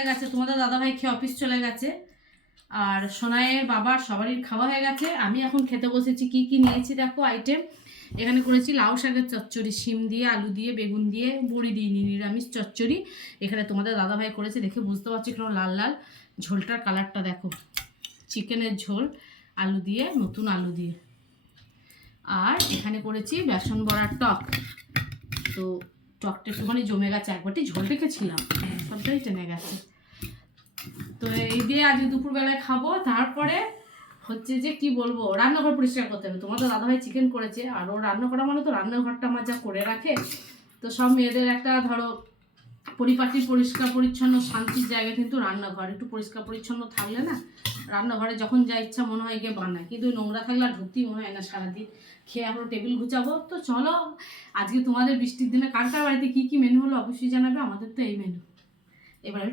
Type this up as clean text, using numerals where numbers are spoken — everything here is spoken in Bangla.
হয়ে গেছে, তোমাদের দাদাভাই খেয়ে অফিস চলে গেছে, আর সোনাইয়ের বাবার সবারই খাওয়া হয়ে গেছে। আমি এখন খেতে বসেছি। কি কি নিয়েছি দেখো আইটেম। এখানে করেছি লাউ শাকের চচ্চড়ি, শিম দিয়ে, আলু দিয়ে, বেগুন দিয়ে, বড়ি দিয়ে, নিরামিষ চচ্চড়ি। এখানে তোমাদের দাদাভাই করেছে, দেখে বুঝতে পারছি কেন লাল লাল। ঝোলটার কালারটা দেখো, চিকেনের ঝোল আলু দিয়ে, নতুন আলু দিয়ে। আর এখানে করেছি বেসন বড়ার টক। তো টকটা একটুখানি জমে গেছে, একবারটি ঝোল রেখেছিলাম, সবটাই টেনে গেছে। তো এই দিয়ে আজ দুপুরবেলায় খাবো। তারপরে হচ্ছে যে কি বলবো, রান্নাঘর পরিষ্কার করতে হবে। তোমাদের দাদাভাই চিকেন করেছে, আর ও রান্না করা মানে তো রান্নাঘরটা আমার যা করে রাখে। তো সব মেয়েদের একটা ধরো পরিপাটি, পরিষ্কার পরিচ্ছন্ন শান্তির জায়গা কিন্তু রান্নাঘর। একটু পরিষ্কার পরিচ্ছন্ন থাকলে না রান্নাঘরে যখন যা ইচ্ছা মনে হয় গিয়ে বানায়, কিন্তু নোংরা থাকলে আর ঢুকতেই মনে হয় না সারাদিন। খেয়ে এখনো টেবিল গুছাবো। তো চলো, আজকে তোমাদের বৃষ্টির দিনে কার কার বাড়িতে কী কী মেনু হলো অবশ্যই জানাবে। আমাদের তো এই মেনু। এবার